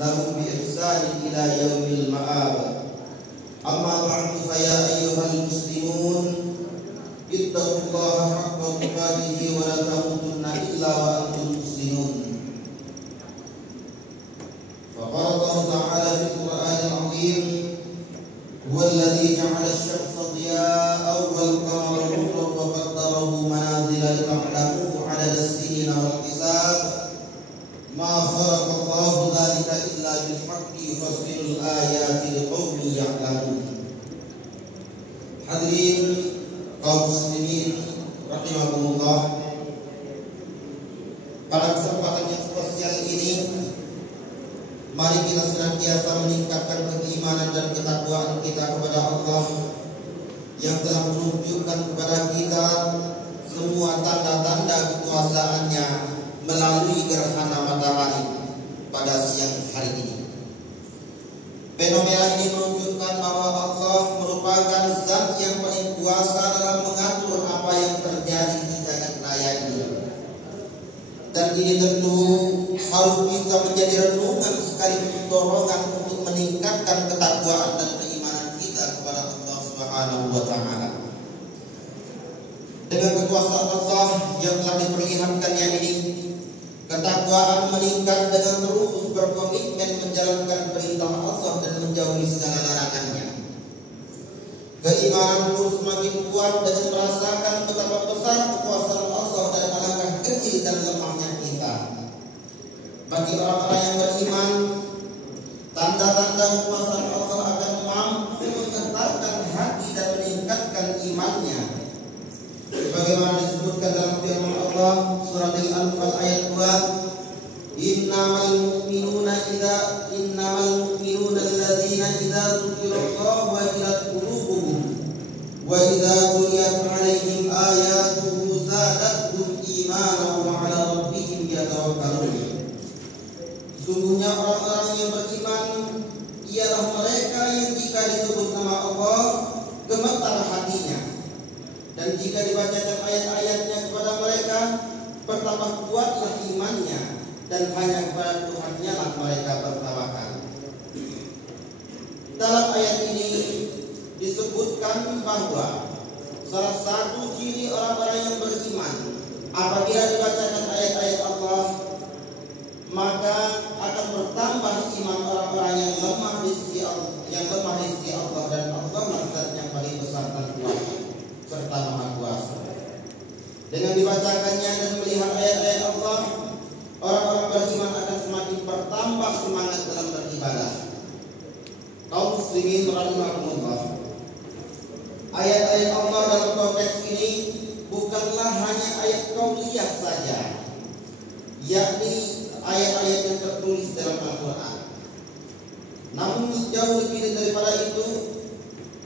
lahum bi ihsanin ila yaumil ma'ab. Amma ba'du fa ya ayyuhal muslimun ittaqullaha haqqa tuqatih wa la tamutunna illa wa antum muslimun. Faqala Allah ta'ala fil Qur'anil 'azim, huwa alladhi ja'ala asy-syamsa diya'an wal qamara nuran wa qaddarahu manazila lita'lamu 'adada as-sinina wal hisab. Ma khalaqa Allahu dzalika illa bil haqqi yufassilu al-ayati liqaumin ya'lamun. Hadirin kaum muslimin rahimakumullah, pada kesempatan yang spesial ini mari kita senantiasa meningkatkan keimanan dan ketakwaan kita kepada Allah yang telah menunjukkan kepada kita semua tanda-tanda kekuasaannya melalui gerhana matahari pada siang hari ini. Fenomena ini menunjukkan bahwa Allah merupakan zat yang paling kuasa dalam mengatur apa yang terjadi di jagat raya ini. Dan ini tentu harus bisa menjadi renungan sekaligus dorongan untuk meningkatkan ketakwaan dan keimanan kita kepada Allah Subhanahu wa taala. Dengan kekuasaan Allah yang telah diperlihatkannya ini, ketakwaan meningkat dengan terus berkomitmen menjalankan perintah Allah dan menjauhi segala larangannya. Keimanan pun semakin kuat dengan merasakan betapa besar kekuasaan Allah dan alangkah kecil dan lemahnya kita. Bagi orang-orang yang beriman, tanda-tanda kekuasaan Allah akan mampu menggetarkan hati dan meningkatkan imannya. Sebagaimana disebutkan dalam firman Allah surat Al-Anfal ayat 2, innamal mu'minuna alladzina idza dzukirallahu wajilat qulubuhum wa idza tuliyat 'alaihim ayatuhu zadatuhum imanan wa 'ala rabbihim yatawakkalun. Sungguhnya orang-orang yang beriman ialah mereka yang jika disebut nama Allah gemetar hatinya, dan jika dibacakan ayat-ayatnya kepada mereka bertambah kuatlah imannya, dan hanya kepada Tuhan-Nya lah mereka bertawakal. Dalam ayat ini disebutkan bahwa salah satu ciri orang-orang yang beriman apabila dibacakan ayat-ayat Allah, maka akan bertambah iman orang-orang yang lemah di sisi Allah, dan Allah zat yang paling besar dan kuat serta maha kuasa. Dengan dibacakannya dan melihat ayat-ayat Allah, orang-orang beriman akan semakin bertambah semangat dalam beribadah. Kaum muslimin rahimakumullah, ayat-ayat Allah dalam konteks ini bukanlah hanya ayat qauliyah saja, yakni ayat-ayat yang tertulis dalam Al-Quran. Namun jauh lebih daripada itu,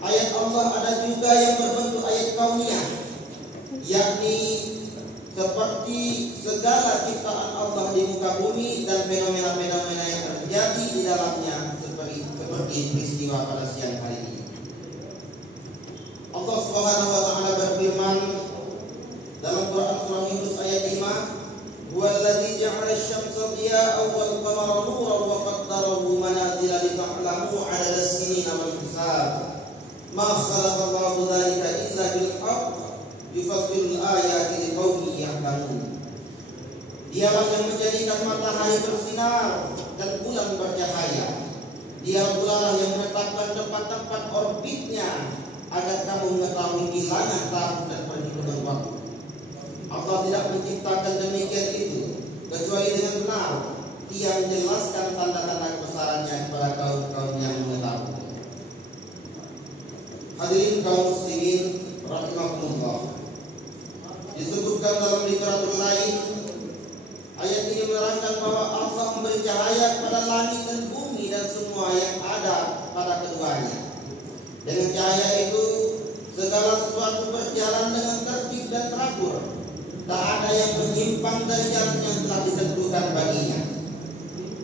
ayat Allah ada juga yang berbentuk ayat kauniyah, yakni seperti segala ciptaan Allah di muka bumi dan fenomena-fenomena yang terjadi di dalamnya, seperti peristiwa pada siang hari ini. Allah Subhanahu wa taala berfirman dalam Quran surah Yunus ayat 5, huwallazi ja'ala asy-syamsa diya'an wal qamara nuran wa qaddarahu manazila lita'lamu 'adada as-sinina wal hisab. Ma khalaqallahu dzalika illa bil haqq yufassilu al-ayati liqaumin ya'lamun. Dialah yang menjadikan matahari bersinar dan bulan bercahaya. Dia pula yang menetapkan tempat-tempat orbitnya agar kamu mengetahui bilangan tahun dan perhitungan waktu. Allah tidak menciptakan demikian itu kecuali dengan benar. Dia menjelaskan tanda-tanda kebesarannya kepada kaum-kaum yang mengetahui. Hadirin kaum muslimin rahimakumullah, disebutkan dalam literatur lain, ayat ini menerangkan bahwa Allah memberi cahaya pada langit dan bumi dan semua yang ada pada keduanya. Dengan cahaya itu segala sesuatu berjalan dengan tertib dan teratur. Tak ada yang menyimpang dari jalan yang telah ditentukan baginya.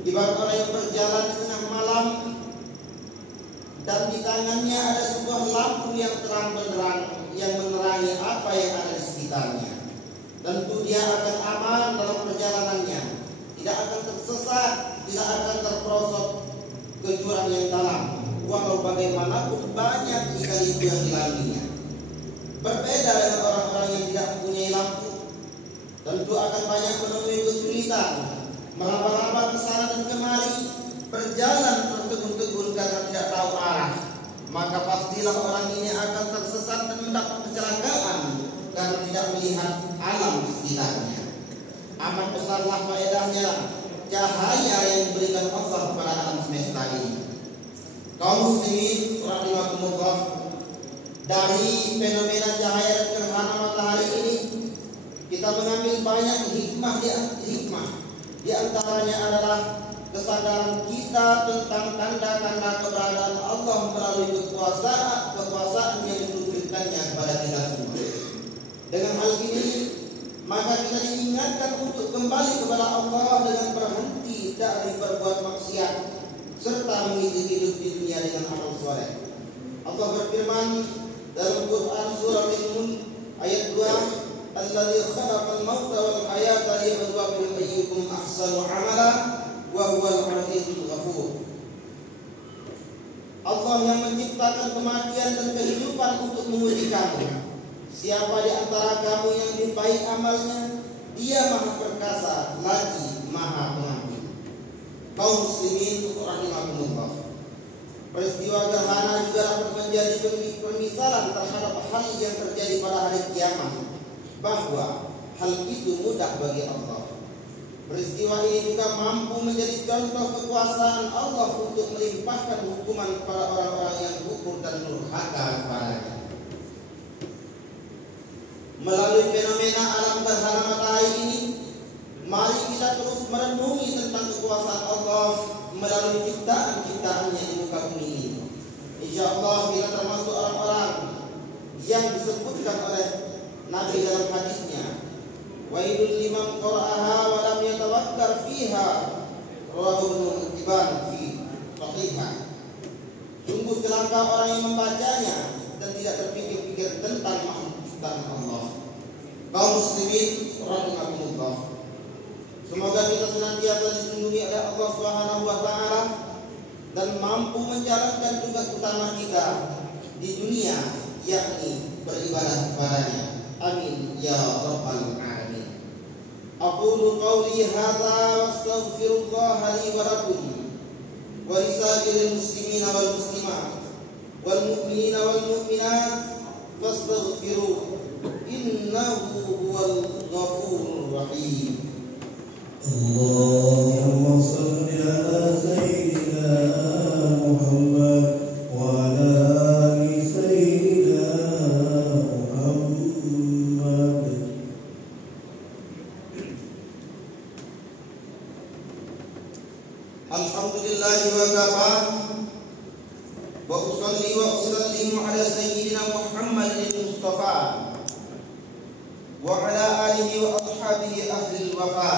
Ibarat orang yang berjalan di tengah malam dan di tangannya ada sebuah lampu yang terang benderang yang menerangi apa yang ada di sekitarnya. Tentu dia akan aman dalam perjalanannya, tidak akan tersesat, tidak akan terperosok ke jurang yang dalam, walau bagaimanapun banyak lika-liku yang dilaluinya. Berbeda dengan orang-orang yang tidak mempunyai lampu, tentu akan banyak menemui kesulitan, meraba-raba ke sana dan kemari, berjalan tertegun-tegun karena tidak tahu arah. Maka pastilah orang ini akan tersesat dan mendapat kecelakaan karena tidak melihat alam sekitarnya. Amat besarlah faedahnya cahaya yang diberikan Allah kepada alam semesta ini. Kaum muslimin rahimakumullah, dari fenomena cahaya dan gerhana matahari ini kita mengambil banyak hikmah. Di antaranya adalah kesadaran kita tentang tanda-tanda keberadaan Allah melalui kekuasaan yang diberikannya kepada kita semua. Dengan hal ini maka kita diingatkan untuk kembali kepada Allah dengan berhenti dari berbuat maksiat serta mengisi hidup di dunia dengan amal soleh. Allah berfirman dalam Quran surah An-Nur ayat 2, "Alladzi khalaqal mauta wal hayata liyabluwakum ayyukum ahsanu amala wa huwal azizul ghafur." Allah yang menciptakan kematian dan kehidupan untuk menguji kamu. Siapa di antara kamu yang lebih baik amalnya, Dia Maha Perkasa lagi Maha Pengampun. Kaum muslimin rahimakumullah, peristiwa gerhana juga dapat menjadi permisalan terhadap hal yang terjadi pada hari kiamat, bahwa hal itu mudah bagi Allah. Peristiwa ini juga mampu menjadi contoh kekuasaan Allah untuk melimpahkan hukuman kepada orang-orang yang kufur dan durhaka kepadanya. Melalui fenomena alam gerhana matahari ini, mari kita terus merenungi tentang kekuasaan Allah melalui ciptaan-ciptaannya di muka bumi ini. Insya Allah kita termasuk orang-orang yang disebutkan oleh Nabi dalam hadisnya, "Wailul liman qara'aha wa lam yatawakkar fiha," rawahu Ibnu Hibban fi Sahihah. Sungguh celaka orang yang membacanya dan tidak terpikir-pikir tentang makhluk ciptaan Allah. Kaum muslimin rahimakumullah, semoga kita senantiasa dilindungi oleh Allah Subhanahu wa taala dan mampu menjalankan tugas utama kita di dunia, yakni beribadah kepadanya. Amin ya rabbal alamin. Aqulu qawli hadza wa astaghfirullah li wa lakum wa lisa'iril muslimina wal muslimat wal mu'minina wal mu'minat fastaghfiruh innahu huwal ghafurur rahim. Allahumma shalli ala sayyidina Muhammad wa ala ali sayyidina Muhammad. Alhamdulillahi wa kafa wa usalli wa usallimu ala sayyidina Muhammadin Mustafa wa ala alihi wa ashabihi ahli al-wafa.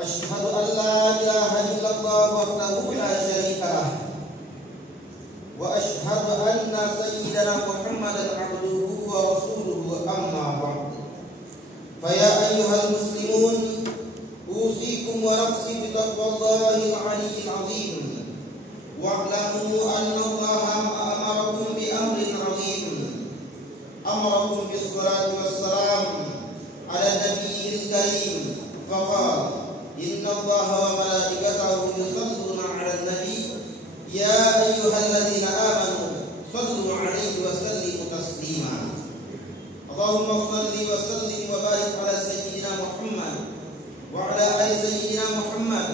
Ashhadu an la ilaha illallah wahdahu la syarika lah wa ashhadu anna sayyidana Muhammadan abduhu wa rasuluhu, amma ba'd. Fa ya ayyuhal muslimun, usikum wa nafsi bi taqwallahi al-'aliyyil 'azim wa'lamu anna Allaha amarakum bi amrin 'azim. Amarakum bis salati was salam ala nabiyil karim faqala inna Allaha wa malaikatahu yusalluna 'alan nabi ya ayyuhalladzina amanu sallu 'alaihi wa sallimu taslima. Allahumma shalli wa sallim wa barik ala sayyidina Muhammad wa ala ali sayyidina Muhammad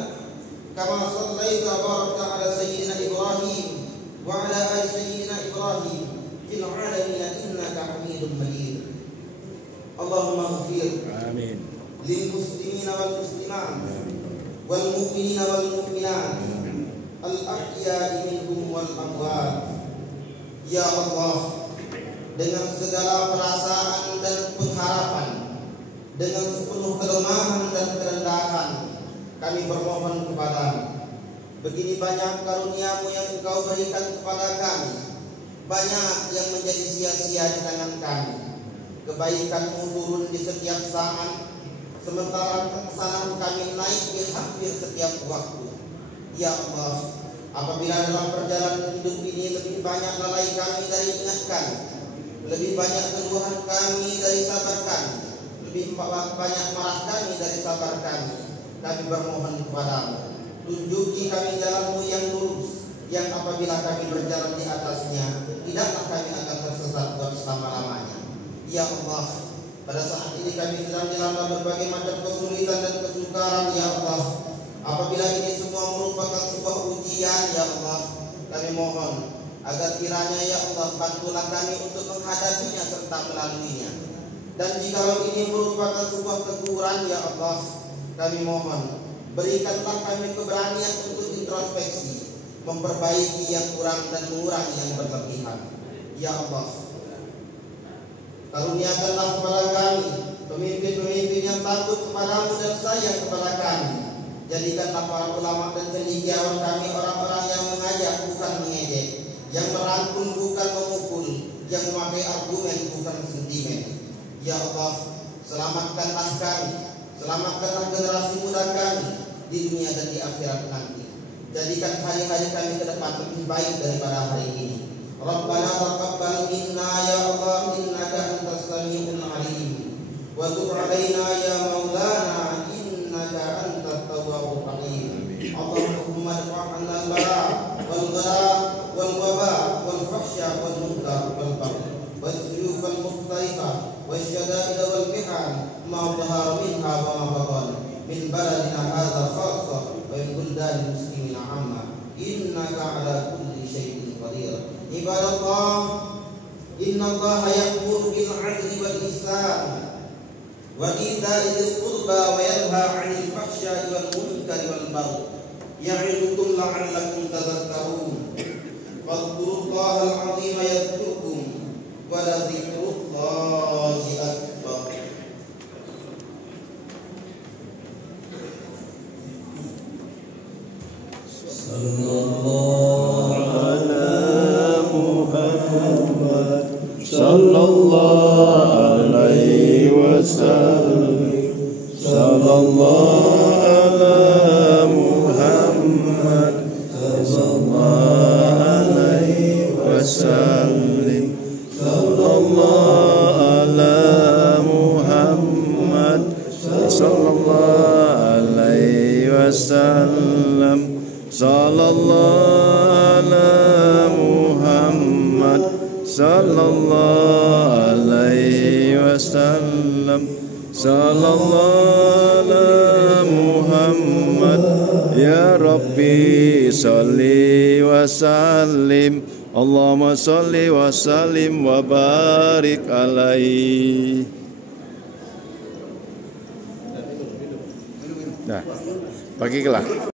kama shallaita wa barakta ala sayyidina Ibrahim wa ala ali sayyidina Ibrahim fil 'alamin innaka Hamidum Majid. Allahumma ighfir Amin. lil muslimina wal muslimat wal mu'minina wal mu'minat al ahya'i minhum wal amwat. Ya Allah, dengan segala perasaan dan pengharapan, dengan sepenuh kelemahan dan kerendahan, kami bermohon kepadamu. Begini banyak karuniamu yang Engkau berikan kepada kami, banyak yang menjadi sia-sia di tangan kami. Kebaikanmu turun di setiap saat, sementara kekesalan kami naik di hampir setiap waktu. Ya Allah, apabila dalam perjalanan hidup ini lebih banyak lalai kami dari ingatkan, lebih banyak keluhan kami dari sabarkan, lebih banyak marah kami dari sabarkan, kami bermohon kepadamu, tunjuki kami jalanmu yang lurus, yang apabila kami berjalan di atasnya, tidaklah kami akan tersesat buat selama-lamanya. Ya Allah, pada saat ini kami sedang dilanda berbagai macam kesulitan dan kesukaran. Ya Allah, apabila ini semua merupakan sebuah ujian, ya Allah, kami mohon agar kiranya ya Allah bantulah kami untuk menghadapinya serta melaluinya. Dan jikalau ini merupakan sebuah teguran, ya Allah, kami mohon berikanlah kami keberanian untuk introspeksi, memperbaiki yang kurang dan mengurangi yang berlebihan. Ya Allah, karuniakanlah kepada kami pemimpin-pemimpin yang takut kepadamu dan sayang kepada kami. Jadikanlah para ulama dan cendekiawan kami orang-orang yang mengajak bukan mengejek, yang merangkul bukan memukul, yang memakai argumen bukan sentimen. Ya Allah, selamatkanlah kami, selamatkanlah generasi muda kami di dunia dan di akhirat nanti. Jadikan hari-hari kami ke depan lebih baik daripada hari ini. Rabbana taqabbal minna ya Allah, innaka antas samiul alim, wa tub 'alaina ya maulana, innaka antat tawwabur rahim. Allahumma adfa' 'anna al-bara wal ghala wal waba wal fahsya wal munkar wal baghy was suyuf al mukhtalifa was syada'id wal mihan ma dhahara minha wa ma batan min baladina hadha khassa wa min buldanil muslimina 'amma, innaka 'ala kulli syai'in qadir. Ibadallah, innallaha ya'muru bil 'adli wal ihsan wa ita'i dzil qurba wa yanha 'anil fahsya'i wal munkari wal baghy ya'idukum la'allakum tadhakkarun. Fadhkurullaha al-'azima yadhkurkum wa la dzikrullahi akbar. Sallallahu alaihi wasallam. Sallallahu ala Muhammad. Sallallahu alaihi wasallam. Sallallahu ala Muhammad. Sallallahu alaihi wasallam. Sallallahu ala Muhammad. Sallallahu alaihi wasallam. Sallallahu ala Muhammad. Ya Rabbi salli wa sallim. Allahumma salli wa sallim wa barik alaihi. Nah, bagi kelah.